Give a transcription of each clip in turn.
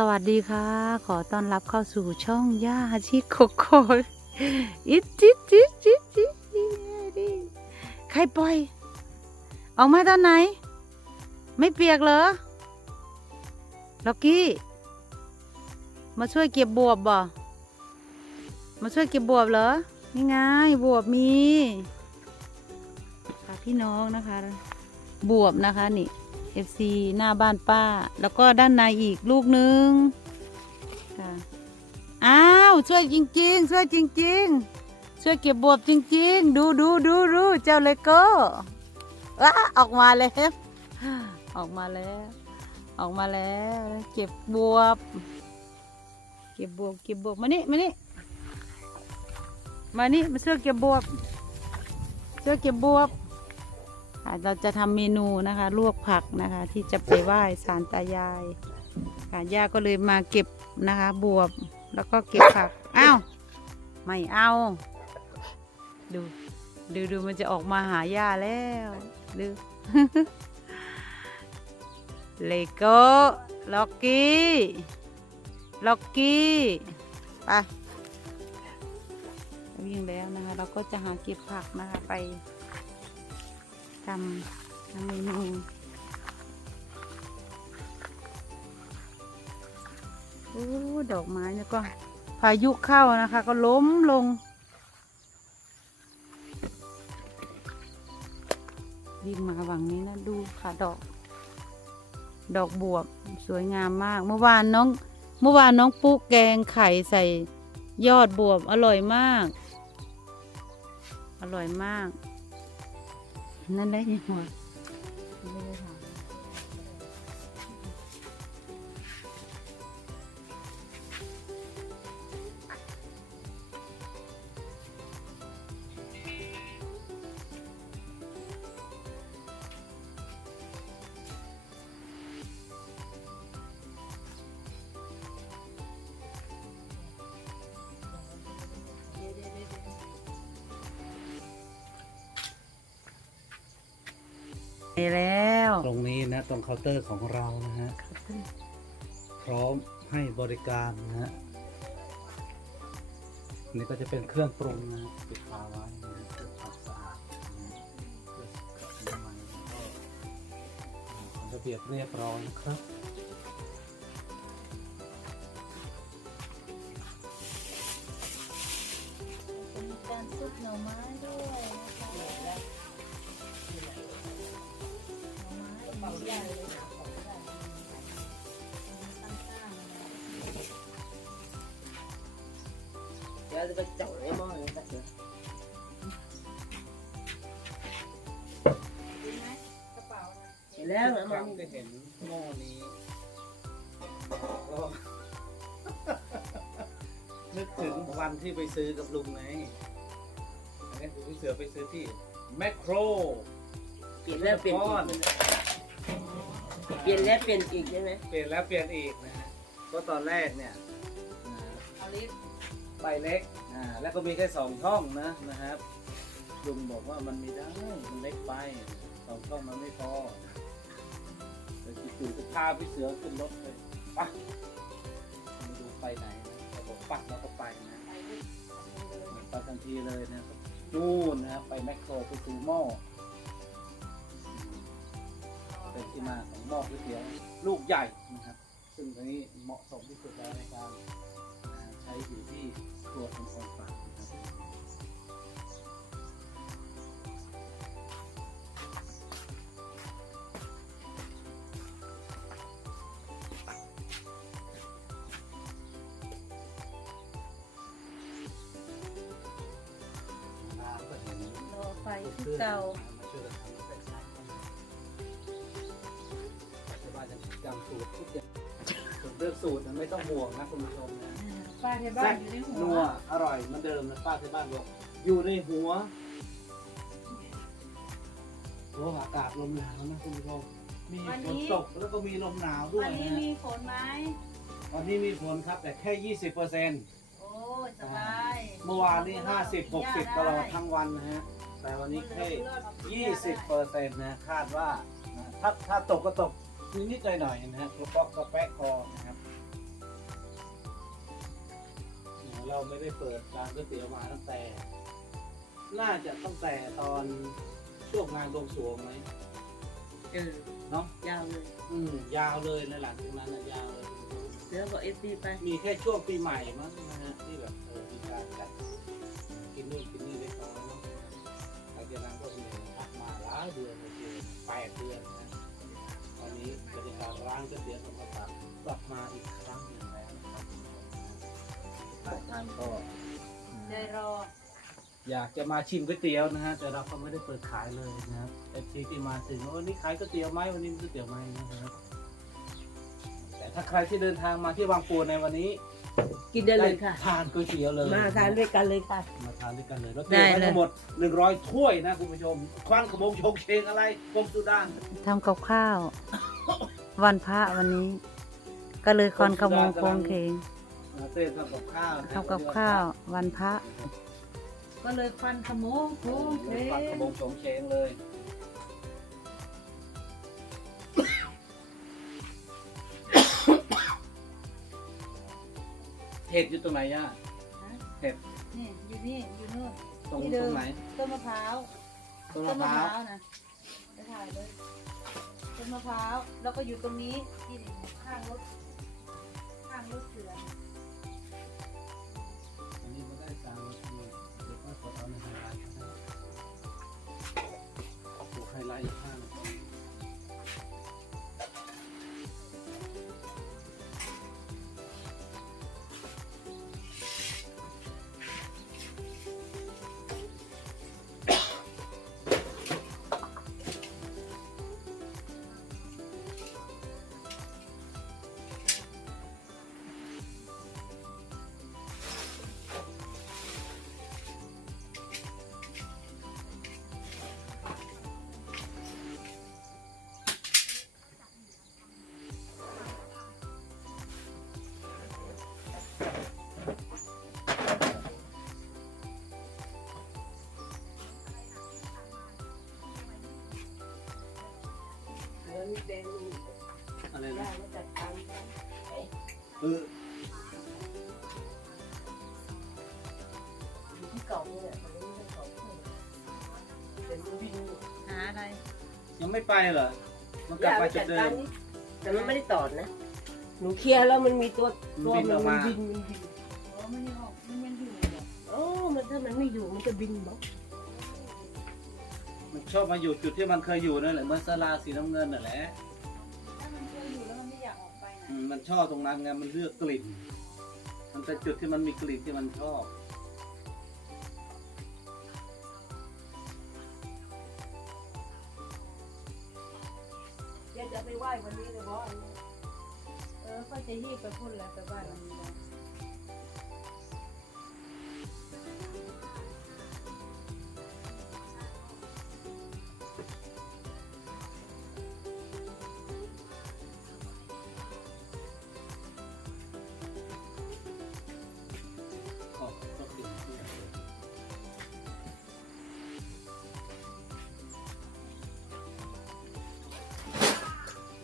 สวัสดีค่ะ ขอต้อนรับเข้าสู่ช่องย่าชิโกโกอิจิจิจิจิจิใครปล่อย ออกมาตอนไหน ไม่เปียกเหรอ ล็อกกี้ มาช่วยเก็บบวบบ่ มาช่วยเก็บบวบเหรอ นี่ไงบวบมีพี่น้องนะคะ บวบนะคะนี่ FC หน้าบ้านป้า แล้วก็ด้านในอีกลูกนึงค่ะอ้าวช่วยจริง ๆ ช่วยจริง ๆ ช่วยเก็บบวบจริง ๆ ดูดูดูดูเจ้าเลโก้ว้าออกมาแล้วออกมาแล้ว ออกมาแล้ว เก็บบวบ เก็บบวบเก็บบวบมานี่มานี่มานี่มาช่วยเก็บบวบช่วยเก็บบวบ เราจะทำเมนูนะคะ ลวกผักนะคะ ที่จะไปไหว้สารตายายค่ะย่าก็เลยมาเก็บนะคะ บวบแล้วก็เก็บผักอ้าวไม่เอา ดู ดูดูมันจะออกมาหาย่าแล้วดูเลโก้ล็อกกี้ล็อกกี้ไปวิ่งแล้วนะคะ เราก็จะหาเก็บผักนะคะไป ทำทำเมนูโอ้ดอกไม้เนี่ยก็พายุเข้านะคะ ก็ล้มลงวิ่งมาฝั่งนี้นะดูค่ะดอก ดอกบวบสวยงามมาก เมื่อวานน้อง เมื่อวานน้องปุ๊กแกงไข่ใส่ยอดบวบอร่อยมาก อร่อยมาก นั่นได้ยั ไปแล้ว ตรงนี้นะตรงเคาน์เตอร์ของเรานะฮะพร้อมให้บริการนะฮะนี่ก็จะเป็นเครื่องปรุงนะฮะปิดฝาไว้นะฮะเพื่อความสะอาดนะฮะเพื่อสุขอนามัยแล้วก็ระเบียบเรียบร้อยนะครับมีการซุปหน่อไม้ด้วย ไม้เลยของใหญ่ตั้งๆเดี๋ยวจะไปเจาะในหม้อเลยสักเดี๋ยวดีไหมกระเป๋านะเห็นแล้วนะคมัรั้นงที่เห็นหม้อนี้ก็นึกถึงวันที่ไปซื้อกับลุงไงอันนี้คือพี่เสือไปซื้อที่แมคโครเปลี่ยนแล้วเปลี่ยนอีกเปลี่ยนแล้วเปลี่ยนอีกใช่ไหมเปลี่ยนแล้วเปลี่ยนอีกนะฮะก็ตอนแรกเนี่ยอ่าเอาลิฟต์ใบเล็กอ่าแล้วก็มีแค่สองช่องนะนะครับลุงบอกว่ามันไม่ได้มันเล็กไปสองช่องมันไม่พอเลยจู่ๆก็พาพี่เสือขึ้นรถเลยไปะไม่รู้ไปไหนนะเขาบอกปักแล้วก็ไปนะไปทันทีเลยนะครับนู่นนะครับไปแมคโครไปซื้อหม้อ เป็นที่มาของหม้อก๋วยเตี๋ยวลูกใหญ่นะครับ ซึ่งตรงนี้เหมาะสมที่สุดแล้วในการใช้อยู่ที่ครัวคนคนฝากนะครับน้ำก็เห็นรอไฟที่เก่า จุบันจะจำสูตรทุกอย่างส่วนเรื่องสูตรนั้นไม่ต้องห่วงนะคุณผู้ชมนะป้าที่บ้านอยู่ในหันัววอร่อยเหมือนเดิมนะป้าที่บ้านบอกอยู่ในหัวโอ้อากาศลมหนาวนะคุณผู้ชมมีฝนตกแล้วก็มีลมหนาวด้ววัยนนี้นะมีฝนไหมวันนี้มีฝนครับ แต่แค่ยี่สิบเปอร์เซ็นต์ โอ้ยสบายเมื่อวานนี้ห้าสิบหกสิบตลอดทั้งวันนะฮะ แต่วันนี้แค่ยี่สิบเปอร์เซ็นต์นะ คาดว่านะถ้าถ้าตกก็ตก นิดๆหน่อยๆนะฮะกระเปาะกระแปะคอนะครับ เราไม่ได้เปิดร้านก๋วยเตี๋ยวมาตั้งแต่ น่าจะตั้งแต่ตอนช่วงงานบวงสรวงไหมเออเนาะยาวเลยอืมยาวเลยในหลังจากนั้นนะยาวเลย เสือบอกเอฟซีไปมีแค่ช่วงปีใหม่มั้งนะฮะที่แบบเออมีการจัดกินนู่นกินนี่เล็กน้อยเนาะหลังจากนั้นก็มีพักมาหลายเดือนเลยคือแปดเดือน กาศร้านก๋วยเตี๋ยวสมบัติกลับมาอีกครั้งหนึ่งแล้วนะครับหลายท่านก็ใจรออยากจะมาชิมก๋วยเตี๋ยวนะฮะแต่เราก็ไม่ได้เปิดขายเลยนะครับเอฟซีที่มาถึงว่าวันนี้ขายก๋วยเตี๋ยวไหมวันนี้มีก๋วยเตี๋ยวไหมนะครับ แต่ถ้าใครที่เดินทางมาที่วังปูในวันนี้กินได้เลยค่ะ ทานก๋วยเตี๋ยวเลยมาทานด้วยกันเลยค่ะ มาทานด้วยกันเลยแล้วเตรียมไว้ทั้งหมดหนึ่งร้อยถ้วยนะคุณผู้ชม ควันขโมงโชงเชงอะไรกรมสุดานทำกับข้าว วันพระวันนี้ ก็เลยคอนขโมงโคงเคงเต้นทำกับข้าวนะทำกับข้าววันพระ ก็เลยควันขโมงโคงเคควันขงโมงโชงเชงเลยเห็ดอยู่ตรงไหนย่าเห็ดนี่อยู่นี่อยู่นู่นตรงที่ตเดิรมงไหนต้นมะพร้าวต้นมะพร้าวนะไปถ่ายเลย ต้นมะพร้าวแล้วก็อยู่ตรงนี้ที่นี่ข้างรถข้างรถเสืออันนี้มันได้สามตัวเดี๋ยวก็กดเอาในไฮไลท์นะครับดูไฮไลท์อีกข้าง ไม่ไปเหรอ มันกลับไปจุดเดิม แต่มันไม่ได้ตอดนะ หนูเคลียร์แล้วมันมีตัวตัวมันบินออกมาบินมันบินโอ้ไม่ได้ออกมันมันอยู่หรอกโอ้มันถ้ามันไม่อยู่มันจะบินบอกมันชอบมาอยู่จุดที่มันเคยอยู่นั่นแหละเหมื่อนสลาสีน้ำเงินนั่นแหละถ้ามันเคยอยู่แล้วมันไม่อยากออกไปไหนอืมมันชอบตรงนั้นไงมันเลือกกลิ่น มันเป็นจุดที่มันมีกลิ่นที่มันชอบ ก็จะฮีบไปพุ่นแล้วไปบ้านเราไม่ได้ออกก็กลิ่นที่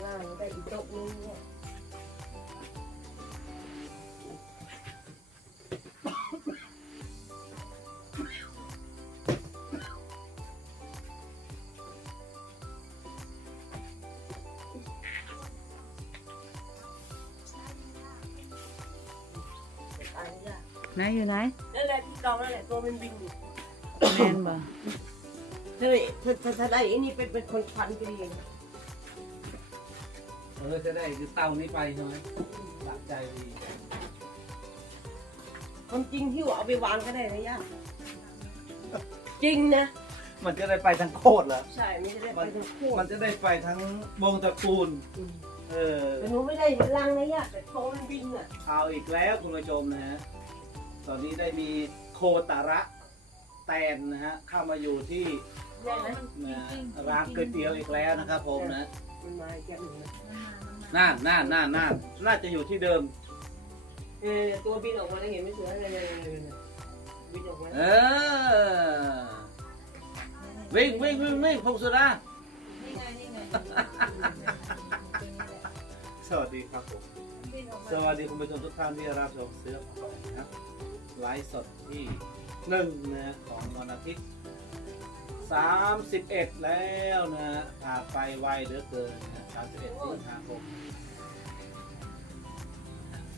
ง่ายได้อีกโต๊ะนึงเนี่ย ไหนอยู่ไหนนั่นแหละที่เก่านั่นแหละตัวมันบินอยู่แม่นบ่ถ้าถ้าถ้าถ้าได้ไอ้นี่เป็นเป็นคนควันไปเองเออจะได้คือเตานี้ไปใช่ไหมหลักใจดีความจริงที่ว่าเอาไปวางก็ได้นะย่าจริงนะ มันจะได้ไปทั้งโคตรเหรอใช่ไม่ได้ไปทั้งคู่มันจะได้ไปทั้งวงตระกูลเออแต่หนูไม่ได้เห็นรังนะย่าแต่โตมันบินอะเอาอีกแล้วคุณผู้ชมนะฮะ ตอนนี้ได้มีโคตาระแตนนะฮะเข้ามาอยู่ที่ได้ไหมนะร้านก๋วยเตี๋ยวอีกแล้วนะครับผมนะมันมาแค่หนึ่งนะน่านน่านน่านน่านน่าจะอยู่ที่เดิม เออตัวบินออกมาแล้วเห็นไม่สวยอะไรเลยบินออกมาเออ วิ่งวิ่งวิ่งวิ่งพงสุดานี่ไงนี่ไงสวัสดีครับผมบินออกสวัสดีคุณผู้ชมทุกท่านที่รับชมเสื้อของนะครับ ไลฟ์สดที่หนึ่ะของวันอาทิตย์ 31 แล้วนะผ่าดไปไวเหลือเกินนะ31สิงหาคม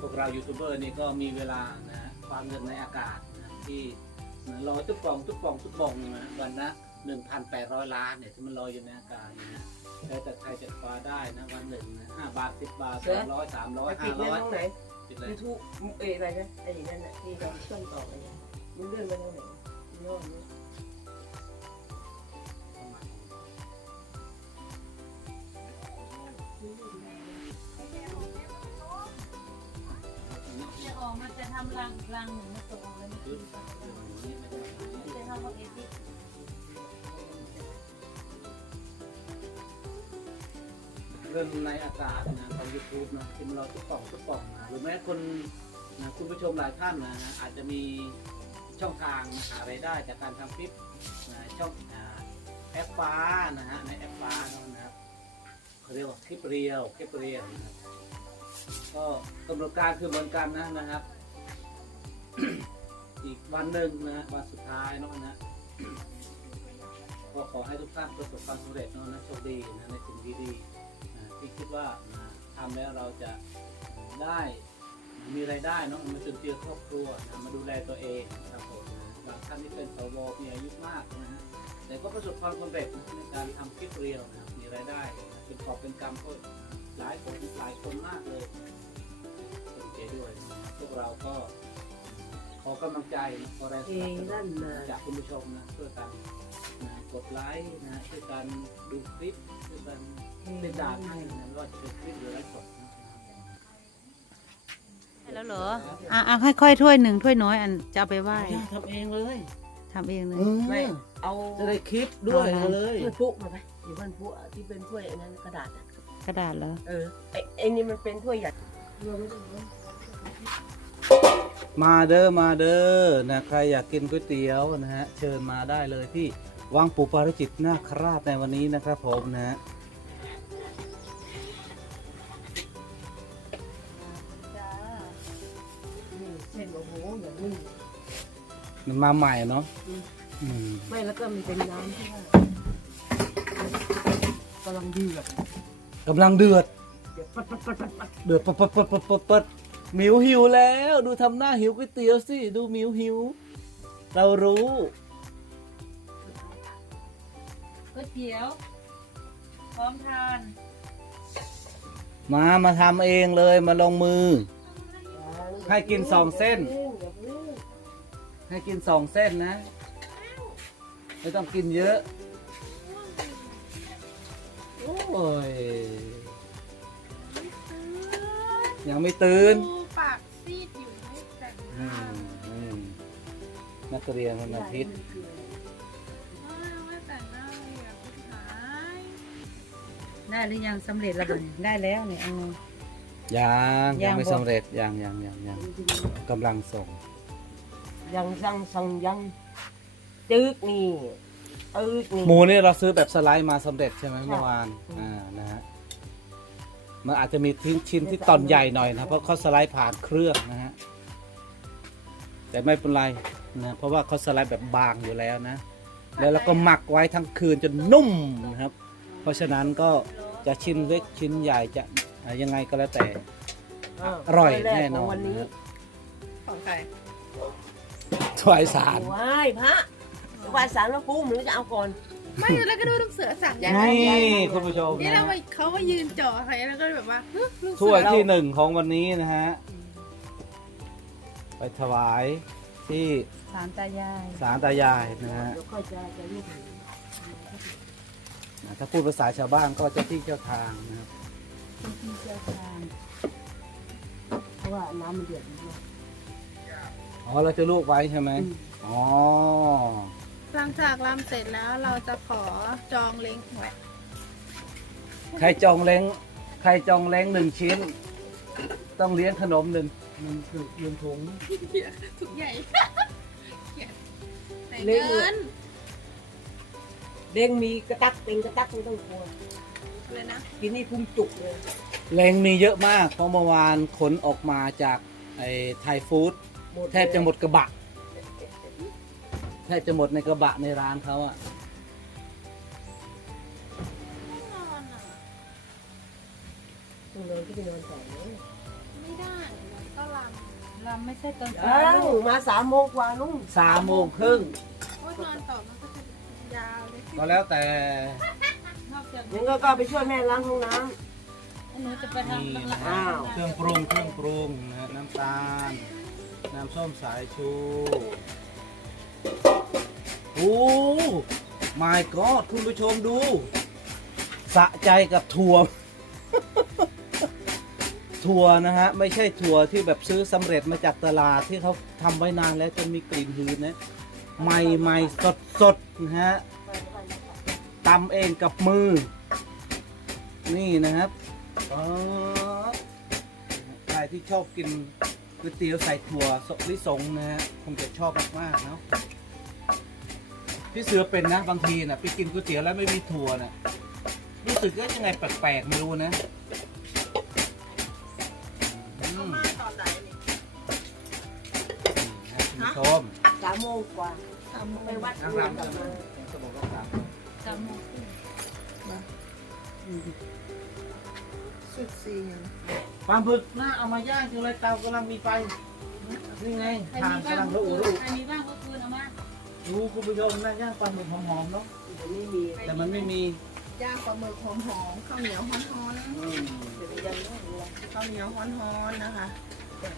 พวกเรายูทูบเบอร์นี่ก็มีเวลานะความเงินในอากาศนะที่มันลอยทุกปองทุกปองทุกปองนี่นะวันละ1,800 ล้านเนี่ยที่มันลอยอยู่ในอากาศนะแต่แต่ใครจะคว้าได้นะวันหนึ่งห้าบาทสิบบาทสามร้อยสามร้อยห้าร้อย ปิห้าดเรื่ร้อองยตรงไหนปิดเลยยูทูบเอยอะไรนะไอ้นั่นน่ะที่เราช่องต่อไปเนี่ยมันเลื่อนไปทางไหนย้อนเนี่ยจะออกมาจะทำรังรังหนึ่งมาส่งเลยไม่คือจะทำว่าเอซิ เรื่องในอากาศนะของยูทูบนะที่มเราทุกป่องทุกป่องนะหรือแม้คนนะคุณผู้ชมหลายท่านนะอาจจะมีช่องทางหารายได้จากการทำคลิปนะช่องแอปฟ้านะฮะในแอปฟ้านะครับเขาเรียกว่าคลิปเรียวคลิปเรียวนะก็กำหนดการคือเหมือนกันนะนะครับ อีกวันหนึ่งนะวันสุดท้ายเนาะนะก็ขอให้ทุกท่านประสบความสำเร็จเนาะนะโชคดีนะในสิ่งดีๆ ที่คิดว่านะทำแล้วเราจะได้มีรายได้เนาะมาจุนเจือครอบครัวนะมาดูแลตัวเองนะครับผมนะบางท่านที่เป็นสวมีอายุมากนะฮะแต่ก็ประสบความสำเร็จนะในการทำคลิปเรียวนะครับมีรายได้นะเป็นกอบเป็นกำก็หลายคนหลายคนมากเลยสนใจด้วยนะพวกเราก็ขอกำลังใจนะขอแรงสเอนับสนุนั่นนน่ะจากคุณผู้ชมนะช่วยกันนะกดไลค์นะช่วยกันดูคลิปช่วยกัน เป็นด่านให้นะไม่ว่าจะเป็นคลิปหรือไลฟ์สดนะแล้วเหรออะอะค่อยๆถ้วยหนึ่งถ้วยน้อยอันจะเอาไปไหว้ทำเองเลยทำเองเลยไม่เอาจะได้คลิปด้วยเอาเลยถ้วยปุ๊มาไปอยู่บ้านปุ๊อะที่เป็นถ้วยอันนั้นกระดาษอะกระดาษเหรอเออไอ้ไอ้นี่มันเป็นถ้วยใหญ่มาเด้อมาเด้อนะใครอยากกินก๋วยเตี๋ยวนะฮะเชิญมาได้เลยที่วังปู่ปาริจิตนาคราชในวันนี้นะครับผมนะฮะ มันมาใหม่เนาะอืมไม่แล้วก็มันเป็นน้ำที่ว่ากำลังดีแบบกำลังเดือด เดี๋ยวปัดปัดปัดปัดปัดเดือดปัดปัดปัดปัดปัดปัดหมิวหิวแล้ว ดูทำหน้าหิวก๋วยเตี๋ยวสิ ดูหมิวหิว เรารู้ ก๋วยเตี๋ยว พร้อมทาน มา มาทำเองเลย มาลงมือ ให้กินสองเส้นอย่าเพิ่ง ให้กินสองเส้นนะ ไม่ต้องกินเยอะ โอ้ย ยังไม่ตื่น ดูปากซีดอยู่ไม่แต่งหอืน้ามอืมนักเรียนวันอาทิตย์ไม่แต่งหน้าเลยอะคุณหายได้หรือยังสำเร็จแล้วบ่เนี่ยได้แล้วเนี่ยเอา ยังยัยังงไม่บ่ สำเร็จยังยังยังยังกำลังส่ง ยังสั่งสั่งยังจึกนี่ตึกนี่ หมูนี่เราซื้อแบบสไลด์มาสำเร็จใช่ไหมใช่เมื่อวานอืมอ่า นะฮะ มันอาจจะมีชิ้นชิ้นที่ตอนใหญ่หน่อยนะเพราะเขาสไลด์ผ่านเครื่องนะฮะ แต่ไม่เป็นไรนะ เพราะว่าเขาสไลด์แบบบางอยู่แล้วนะ แล้วเราก็หมักไว้ทั้งคืนจนนุ่มนะครับ เพราะฉะนั้นก็จะชิ้นเล็กชิ้นใหญ่จะอ่ายังไงก็แล้วแต่ อร่อยวักแน่นของวันนนี้นะครับของใครถ วายสารไหว้พระไหว้สารหลวงปู่หนูจะเอาก่อนไม่แล้วก็ดูลูกเสือสั่งยังนี่คุณผู้ชมนี่นะเราไปเขามายืนจ่อใครแล้วก็แบบว่าฮึลูกเสืถ้วยอที่หนึ่งของวันนี้นะฮะ ไปถวายที่สารตายาย ศาลตายายนะฮะ เดี๋ยวค่อยจะจะรีบถ้าพูดภาษาชาวบ้านก็เจ้าที่เจ้าทางนะครับเป็นที่เจ้าทางเพราะว่าน้ำมันเดือดมาก อ๋อเราจะลวกไว้ใช่ไหมอืม อ๋อหลังจากรำเสร็จแล้วเราจะขอจองเล้งไว้ใครจองเล้งใครจองเล้งหนึ่งชิ้น ต้องเลี้ยงขนมหนึ่งหนึ่งถุงหนึ่งถุงทุกใหญ่เกลียดไหนเล้งเงินเด้งมีกระตักเป็นกระตักไม่ต้องกลัวเลยนะกินนี่พุงจุกเลยเแรงมีเยอะมาก เพราะเมื่อวานขนออกมาจากไอ้ไทยฟู้ด แทบจะหมดกระบะ แทบจะหมดในกระบะในร้านเขาอะนอนอะลุงนอนที่ไปนอนต่อเลยไม่ได้มันก็ลลำไม่ใช่ตอนเช้าอ้าวมาสามโมงกว่าลุงสามโมงครึ่งำโอ้ยนอนต่อมันก็จะยาวเลยก็แล้วแต่ นอกจากงั้นก็ก็ไปช่วยแม่ล้างห้องน้ หนูจะไปทำนี่น้ำนะละฮะเครื่องปรุงเครื่องปรุงนะฮะน้ำตาล น้ำส้มสายชูโอ้ my god คุณผู้ชมดู สะใจกับถั่ว ถั่วนะฮะ ไม่ใช่ถั่วที่แบบซื้อสำเร็จมาจากตลาดที่เขาทำไว้นานแล้วจนมีกลิ่นหืนนะใหม่ใหม่สดสดนะฮะตำเองกับมือ นี่นะครับใครที่ชอบกิน ก๋วยเตี๋ยวใส่ถั่วสลิสงนะฮะคงจะชอบมากๆเนาะพี่เสือเป็นนะบางทีนะไปกินก๋วยเตี๋ยวแล้วไม่มีถั่วนะรู้สึกก็ยังไงแปลกๆไม่รู้นะอืมมาตอนไหนนี่นะคุณผู้ชมำสามโมงกว่าสามโมงไปวัดนั่งกรำลักับนมาจะบอกว่าสามสามโมงครึ่งสุดสี่ ปลาบึกน่าเอามาย่างจังเลยเตากำลังมีไฟนี่ไงใครทามีนบ้างกำลังก็ระอุคืระนอุใครมีบ้างก็คืนเอามาดูคุณผู้ชมน่าย่างปลาหมึกหอมๆเนาะแต่ไม่มีแต่มันไม่มีย่างปลาหมึกหอมๆข้าวเหนียวฮ้อนอืมเดี๋ยวยังไม่รู้ๆข้าวเหนียวฮ้อนๆนะคะ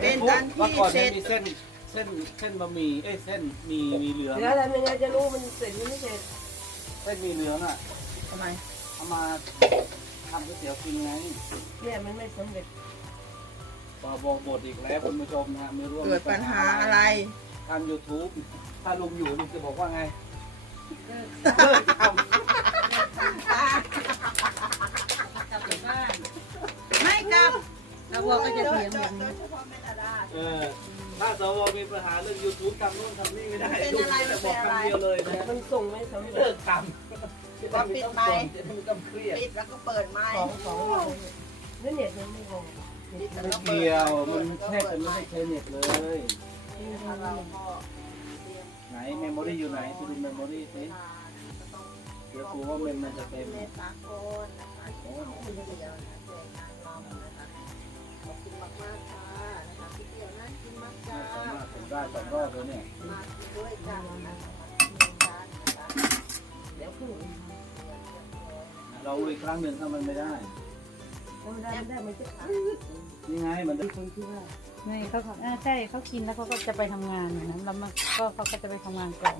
เอ๊ะเป็นการว่าที่ก่อนเสร็เนี่ยจมีเส้นเส้นเส้นบะหมี่เอ้ยเส้นมีมีเหลืองแล้วทำยังไงจะรู้มันเสร็จหรือไม่เสร็จเส้นมีเหลืองอะทำไมเอามาทำก๋วยเตี๋ยวกินไง เนี่ยมันไม่สำเร็จบอบอกบทอีกแล้วคุณผู้ชมนะฮะไม่รู้ว่าเกิดปัญหาอะไรทางยูทูบถ้าลุงอยู่ลุงจะบอกว่าไงเลิกเลิกทกลับไปบ้านไม่กลับเราบอกก็จะเถียงแบบนี้โดยเฉพาะแม่ดาดาำเออถ้าสวมีปัญหาเรื่องยูทูบทำนู่นทำนี่ไม่ได้เป็นอะไรลุงจะบอกเป็นอะไรคำเดียวเลยนะมันส่งไม่สำเร็เลิจกทำจะได้ไม่ต้องกดจะได้ไม่ต้องเครียดปิดแล้วก็เปิดไม้สองสอง เนั่นเนี่ยมันไม่พอปิดแล้วไม่ก็เกี่ยว มันแทบจะไม่ได้ใช้เน็ตเลย เราก็เตรียมไหนเมมโมรี่อยู่ไหนไปดูเมมโมรี่สิทาก็ต้องเดี๋ยวกูว่าเมมมันจะเต็ม เมตตาโกนนะคะขอบคุณเดียวนะแจกงานรอบนะคะขอบคุณมากมากๆค่ะนะคะพี่เดียวน่ากินมากจ้าสามารถทำได้สองรอบแล้วเนี่ยมากินด้วยกันนะคะมีร้านนะคะเดี๋ยวขึ้นเราอีกครั้งหนึ่งถ้ามันไม่ได้ ธรรมดาไม่ได้มันจะขาดนี่ไงมันได้คนที่ว่าไม่เขาอ่าใช่เขากินแล้วเขาก็จะไปทำงานอย่างนั้นแล้วมันก็เขาก็จะไปทำงานก่อน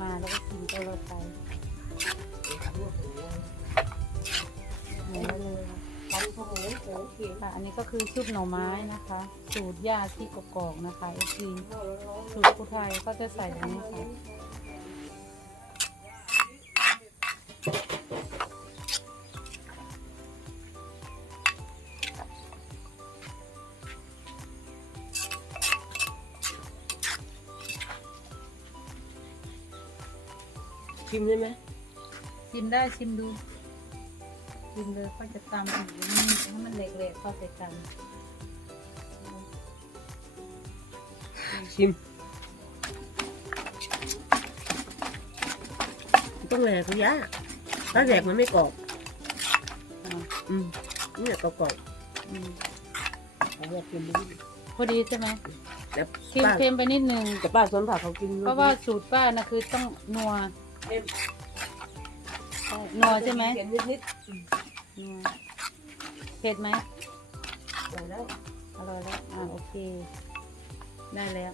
มาแล้วก็กินก็เราไปฟันขโมยโผล่เขียค่ะ อันนี้ก็คือซุปหน่อไม้นะคะ สูตรยาที่กกอกนะคะเอซีสูตรผู้ไทยก็จะใส่แบบนี้ค่ะ ได้ชิมดู ชิมเลยก็จะตำอีกนี่ให้มันเละๆเข้าใส่กันชิม ต้องแหลกยะถ้าแหลกมันไม่กรอบอืมนี่ยกรอบๆเขาอยากกินดูพอดีใช่ไหมแต่เค็มป้าเค็มไปนิดนึงแต่ป้าสวนผักเขากินเพราะว่าสูตรป้านะคือต้องนัวเค็ม นัวใช่ไหมเค็มนิดนัวเผ็ดไหมๆอร่อยแล้วอร่อยแล้วอ่าโอเค ได้แล้ว